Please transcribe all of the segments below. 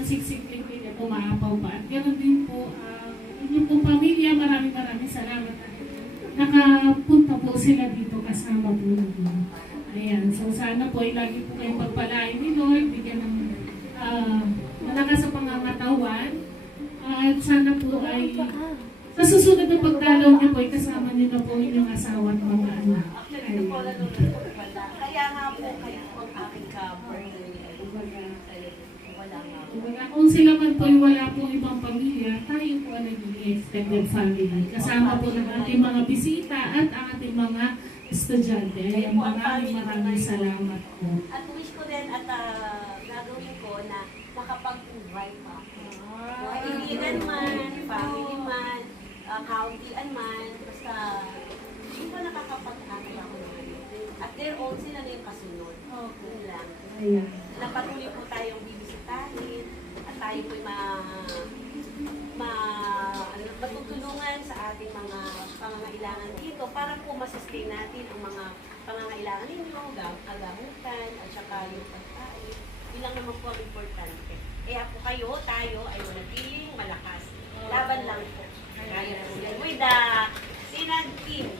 ng siksik niya, umaapaw pa. At ganoon din po, inyong pong pamilya, maraming salamat. Nakapunta po sila dito kasama po ninyo. Ayan, so sana po ay lagi po kayong pagpalain ni Lord, bigyan ng malakas sa pangangatawan. At sana po ay sa susunod na pagdalaw niyo po ay kasama niyo na po inyong asawa at mga anak. Kaya nga po, kaya pag aking cover, wala nga po. Kung sila man po ay wala pong ibang pamilya, tayo po ang naging extended family. Kasama po ng ating mga bisita at ang ating mga estudyante. Ay, maraming salamat po. At wish ko din at gagawin ko na makapag-invite pa. Kaibigan man, family man, county man, basta hindi ko nakakapag-amin ako naman. At their own sila na yung kasunod. Yun lang. Napatuloy po tayong bibisitahin at tayo po'y matutulungan sa ating mga pangangailangan dito para po masustain natin ang mga pangangailangan ninyo, agamutan, at saka yung pagkain. Yun lang naman po ang importante. Kaya po tayo ay manatiling malakas. Laban lang po. Kaya po yan. With the Sinag team.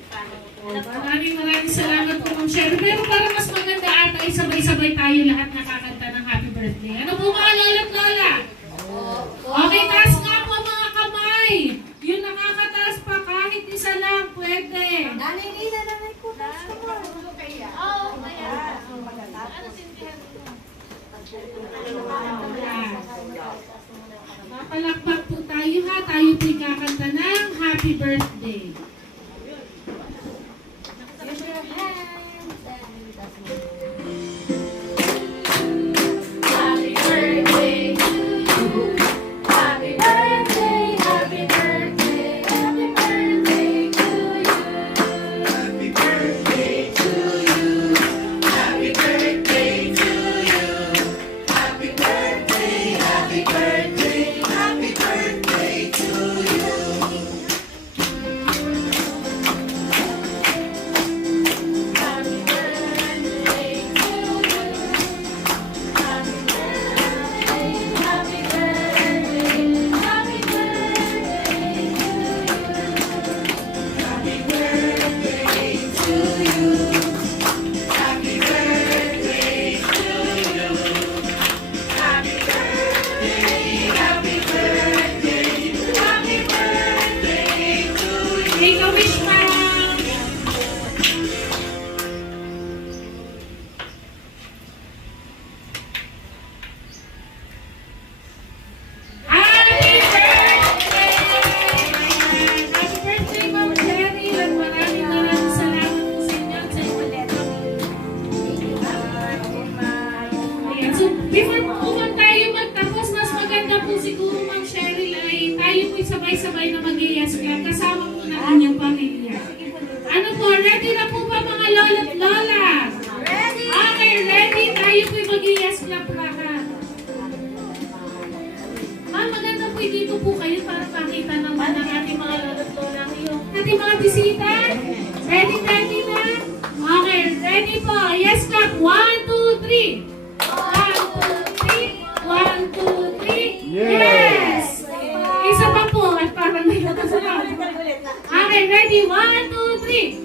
Maraming salamat po, Ma'am Sherry. Pero para mas maganda ata ay sabay-sabay tayo lahat nakakanta ng happy birthday. Ano po mga lola at lola? Okay, taas nga po mga kamay. Yung nakakataas pa kahit isa lang, pwede. Nanay ko. Taas ka mo. Oo, kaya. Ano sintihan ko? Mapalakpak po tayo ha. Tayo po'y kakanta ng happy birthday. Make a wish, ma'am. Happy birthday, Ma'am Jerry. At maraming salamat po sa inyo at sa ulit. Ayan, so before po tayo magtapos, mas maganda po siguro, Ma'am Cheryl, ay tayo po sabay-sabay na mag-iyas club kasama po ng inyong pamilya. Ano po, ready na po ba mga lola at lola? Ready! Okay, ready. Tayo po'y mag-iyas club lahat. Ma'am, maganda po dito po kayo para makita naman ang ating mga lola at lola ngayon. Ating mga bisita? Ready na? Okay, ready po. Yes club. 1, 2, 3. 1, 2, 3. Yes! Isa pa po at parang may nakasunod. Okay, ready? 1, 2, 3.